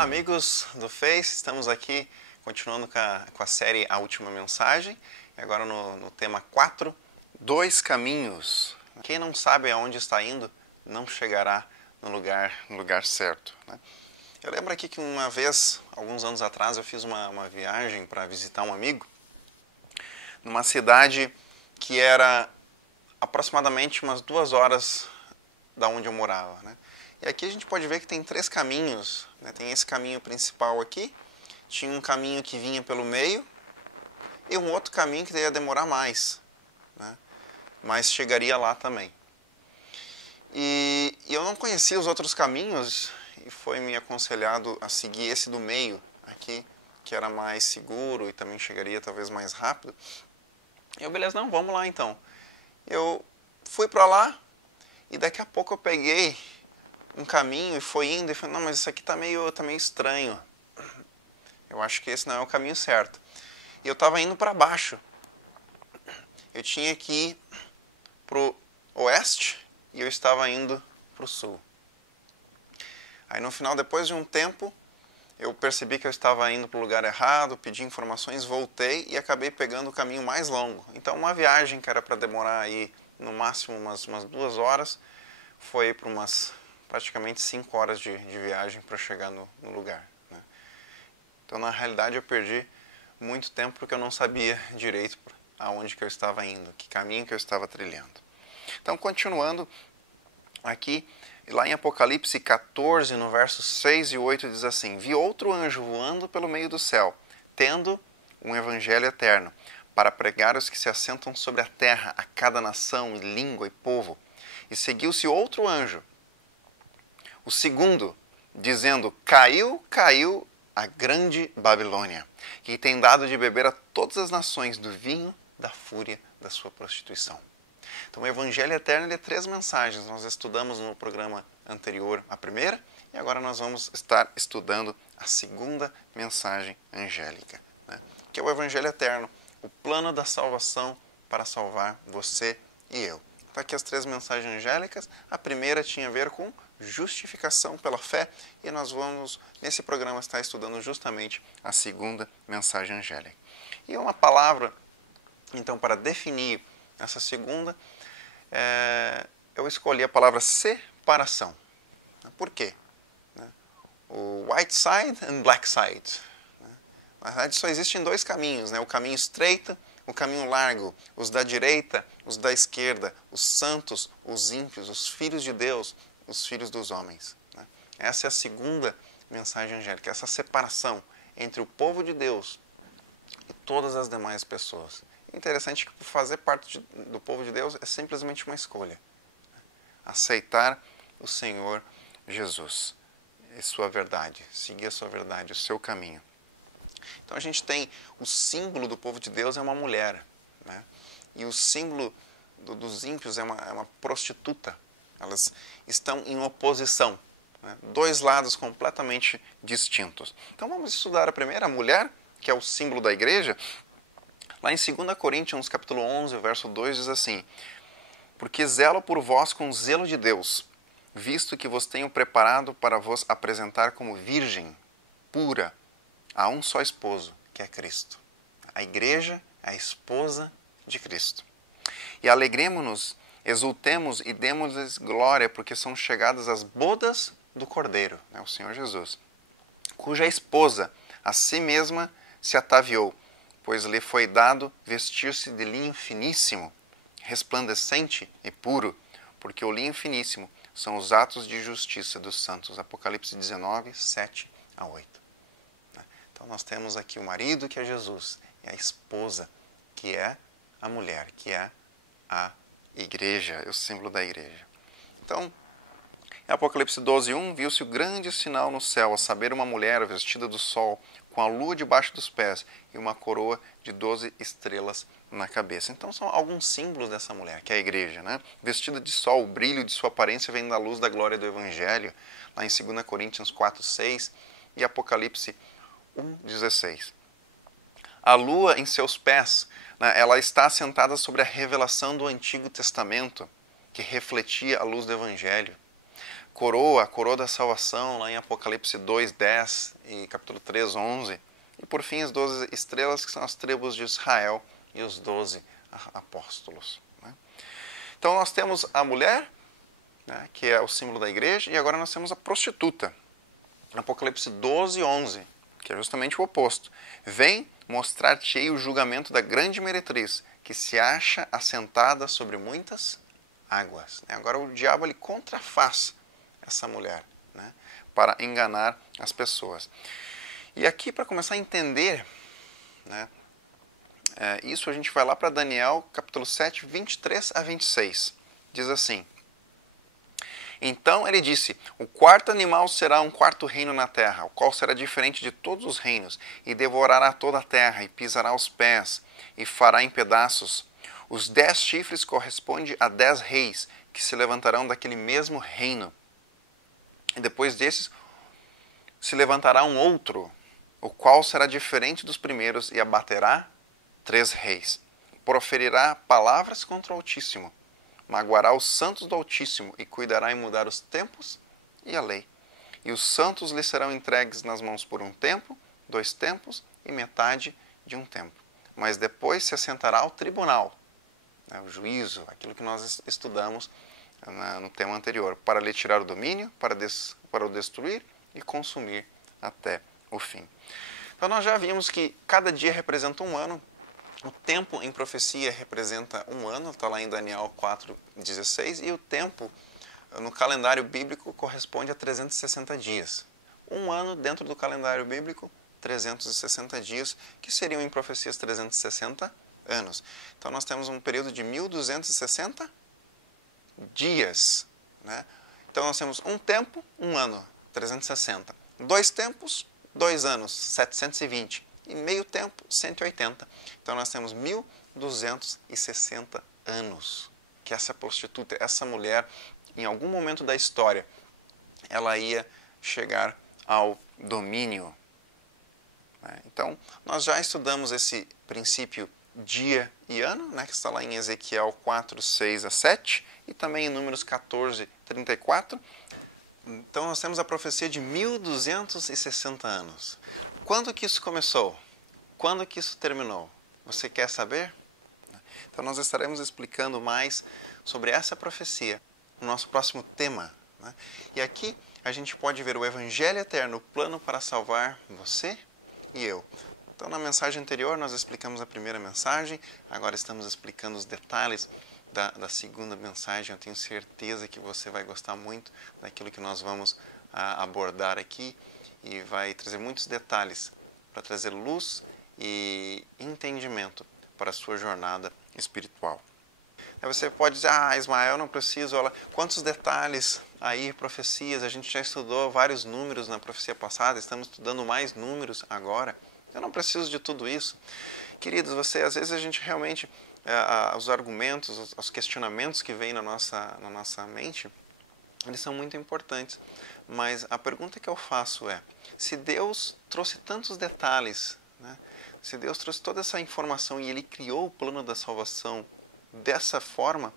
Olá, amigos do Face, estamos aqui continuando com a série A Última Mensagem, e agora no tema 4, dois caminhos. Quem não sabe aonde está indo, não chegará no lugar certo, né? Eu lembro aqui que uma vez, alguns anos atrás, eu fiz uma viagem para visitar um amigo, numa cidade que era aproximadamente umas 2 horas da onde eu morava, né? E aqui a gente pode ver que tem 3 caminhos, né? Tem esse caminho principal aqui, tinha um caminho que vinha pelo meio e um outro caminho que ia demorar mais, né? Mas chegaria lá também. E eu não conhecia os outros caminhos e foi me aconselhado a seguir esse do meio aqui, que era mais seguro e também chegaria talvez mais rápido. E eu, beleza, não, vamos lá então. Eu fui para lá e daqui a pouco eu peguei um caminho e foi indo e falei, não, mas isso aqui tá meio estranho. Eu acho que esse não é o caminho certo. E eu estava indo para baixo. Eu tinha que ir pro oeste e eu estava indo pro sul. Aí no final, depois de um tempo, eu percebi que eu estava indo para o lugar errado, pedi informações, voltei e acabei pegando o caminho mais longo. Então uma viagem que era para demorar aí no máximo umas 2 horas, foi para umas praticamente 5 horas de viagem para chegar no lugar, né? Então na realidade eu perdi muito tempo porque eu não sabia direito aonde que eu estava indo, que caminho que eu estava trilhando. Então continuando aqui, lá em Apocalipse 14, no versos 6 e 8, diz assim: Vi outro anjo voando pelo meio do céu, tendo um evangelho eterno, para pregar aos que se assentam sobre a terra, a cada nação, e língua e povo. E seguiu-se outro anjo, o segundo, dizendo: Caiu, caiu a grande Babilônia, que tem dado de beber a todas as nações do vinho da fúria da sua prostituição. Então o Evangelho Eterno é 3 mensagens. Nós estudamos no programa anterior a primeira, e agora nós vamos estar estudando a segunda mensagem angélica, né? Que é o Evangelho Eterno, o plano da salvação para salvar você e eu. Está aqui as 3 mensagens angélicas. A primeira tinha a ver com justificação pela fé, e nós vamos, nesse programa, estar estudando justamente a segunda mensagem angélica. E uma palavra, então, para definir essa segunda, eu escolhi a palavra separação. Por quê? O white side and black side. Na verdade, só existem 2 caminhos, né? O caminho estreito, o caminho largo, os da direita, os da esquerda, os santos, os ímpios, os filhos de Deus, os filhos dos homens, né? Essa é a segunda mensagem angélica, essa separação entre o povo de Deus e todas as demais pessoas. É interessante que fazer parte do povo de Deus é simplesmente uma escolha. Aceitar o Senhor Jesus e sua verdade, seguir a sua verdade, o seu caminho. Então a gente tem o símbolo do povo de Deus é uma mulher, né? E o símbolo dos ímpios é uma prostituta. Elas estão em oposição, né? 2 lados completamente distintos. Então vamos estudar a primeira, a mulher, que é o símbolo da igreja. Lá em 2 Coríntios, capítulo 11, verso 2, diz assim: Porque zelo por vós com zelo de Deus, visto que vos tenho preparado para vos apresentar como virgem, pura, a um só esposo, que é Cristo. A igreja é a esposa de Cristo. E alegremo-nos, exultemos e demos-lhes glória, porque são chegadas as bodas do Cordeiro, né, o Senhor Jesus, cuja esposa a si mesma se ataviou, pois lhe foi dado vestir-se de linho finíssimo, resplandecente e puro, porque o linho finíssimo são os atos de justiça dos santos. Apocalipse 19, 7 a 8. Então nós temos aqui o marido, que é Jesus, e a esposa, que é a mulher, que é a igreja, é o símbolo da igreja. Então, em Apocalipse 12, 1, viu-se o grande sinal no céu, a saber, uma mulher vestida do sol, com a lua debaixo dos pés e uma coroa de 12 estrelas na cabeça. Então são alguns símbolos dessa mulher, que é a igreja, né? Vestida de sol, o brilho de sua aparência vem da luz da glória do Evangelho, lá em 2 Coríntios 4, 6 e Apocalipse 1,16. A lua em seus pés, né, ela está assentada sobre a revelação do Antigo Testamento, que refletia a luz do Evangelho. coroa, a coroa da salvação, lá em Apocalipse 2, 10 e capítulo 3, 11. E por fim as 12 estrelas, que são as tribos de Israel e os 12 apóstolos. Né? Então nós temos a mulher, né, que é o símbolo da igreja, e agora nós temos a prostituta. Apocalipse 12, 11, que é justamente o oposto. Vem mostrar-te-ei o julgamento da grande meretriz, que se acha assentada sobre muitas águas. Agora o diabo ele contrafaz essa mulher, né, para enganar as pessoas. E aqui, para começar a entender, né, isso a gente vai lá para Daniel, capítulo 7, 23 a 26. Diz assim: Então ele disse, o quarto animal será um quarto reino na terra, o qual será diferente de todos os reinos, e devorará toda a terra, e pisará os pés, e fará em pedaços. Os 10 chifres correspondem a 10 reis, que se levantarão daquele mesmo reino. E depois desses, se levantará um outro, o qual será diferente dos primeiros, e abaterá 3 reis. Proferirá palavras contra o Altíssimo, magoará os santos do Altíssimo, e cuidará em mudar os tempos e a lei. E os santos lhe serão entregues nas mãos por um tempo, 2 tempos e metade de um tempo. Mas depois se assentará ao tribunal, o juízo, aquilo que nós estudamos no tema anterior, para lhe tirar o domínio, para o destruir e consumir até o fim. Então nós já vimos que cada dia representa um ano, o tempo em profecia representa um ano, está lá em Daniel 4,16, e o tempo no calendário bíblico corresponde a 360 dias. Um ano dentro do calendário bíblico, 360 dias, que seriam em profecias 360 anos. Então nós temos um período de 1260 dias. Né? Então nós temos um tempo, um ano, 360. 2 tempos, 2 anos, 720. E meio tempo, 180. Então nós temos 1260 anos que essa prostituta, essa mulher, em algum momento da história, ela ia chegar ao domínio. Então, nós já estudamos esse princípio dia e ano, né, que está lá em Ezequiel 4, 6 a 7, e também em Números 14, 34. Então, nós temos a profecia de 1260 anos. Quando que isso começou? Quando que isso terminou? Você quer saber? Então nós estaremos explicando mais sobre essa profecia no nosso próximo tema. Né? E aqui a gente pode ver o Evangelho Eterno, o plano para salvar você e eu. Então na mensagem anterior nós explicamos a primeira mensagem, agora estamos explicando os detalhes da segunda mensagem. Eu tenho certeza que você vai gostar muito daquilo que nós vamos abordar aqui e vai trazer muitos detalhes para trazer luz e entendimento para a sua jornada espiritual. Aí você pode dizer, Ismael, eu não preciso, olha, quantos detalhes aí, profecias, a gente já estudou vários números na profecia passada, estamos estudando mais números agora, eu não preciso de tudo isso. Queridos, às vezes a gente realmente, os argumentos, os questionamentos que vêm na nossa mente, eles são muito importantes, mas a pergunta que eu faço é, se Deus trouxe tantos detalhes, né, se Deus trouxe toda essa informação e Ele criou o plano da salvação dessa forma,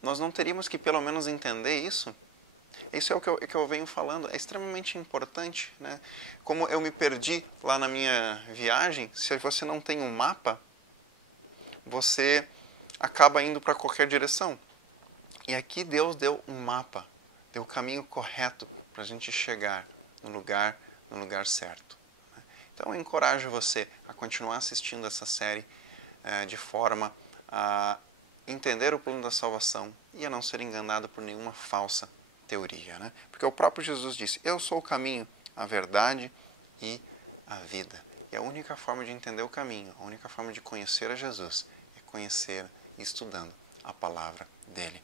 nós não teríamos que pelo menos entender isso? Isso é o que eu venho falando, é extremamente importante. Né? Como eu me perdi lá na minha viagem, se você não tem um mapa, você acaba indo para qualquer direção. E aqui Deus deu um mapa, deu o caminho correto para a gente chegar no lugar certo. Então eu encorajo você a continuar assistindo essa série de forma a entender o plano da salvação e a não ser enganado por nenhuma falsa teoria. Né? Porque o próprio Jesus disse, eu sou o caminho, a verdade e a vida. E a única forma de entender o caminho, a única forma de conhecer a Jesus é conhecer e estudando a palavra dele.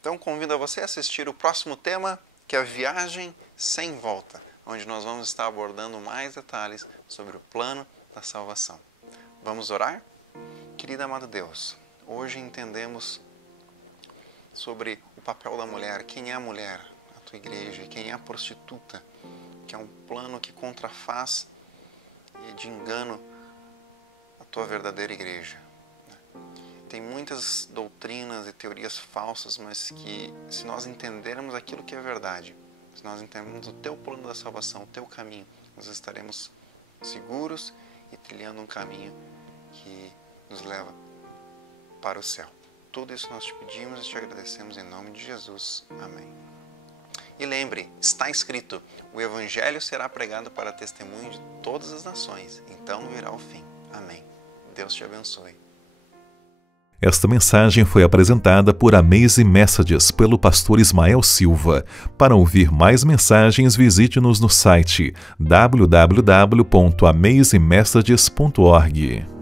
Então convido a você a assistir o próximo tema, que é a viagem sem volta, onde nós vamos estar abordando mais detalhes sobre o plano da salvação. Vamos orar? Querido amado Deus, hoje entendemos sobre o papel da mulher, quem é a mulher, a tua igreja, e quem é a prostituta, que é um plano que contrafaz e de engano a tua verdadeira igreja. Tem muitas doutrinas e teorias falsas, mas que se nós entendermos aquilo que é verdade, se nós entendermos o teu plano da salvação, o teu caminho, nós estaremos seguros e trilhando um caminho que nos leva para o céu. Tudo isso nós te pedimos e te agradecemos em nome de Jesus. Amém. E lembre, está escrito, o Evangelho será pregado para testemunho de todas as nações, então virá o fim. Amém. Deus te abençoe. Esta mensagem foi apresentada por Amazing Messages pelo pastor Ismael Silva. Para ouvir mais mensagens, visite-nos no site www.amazingmessages.org.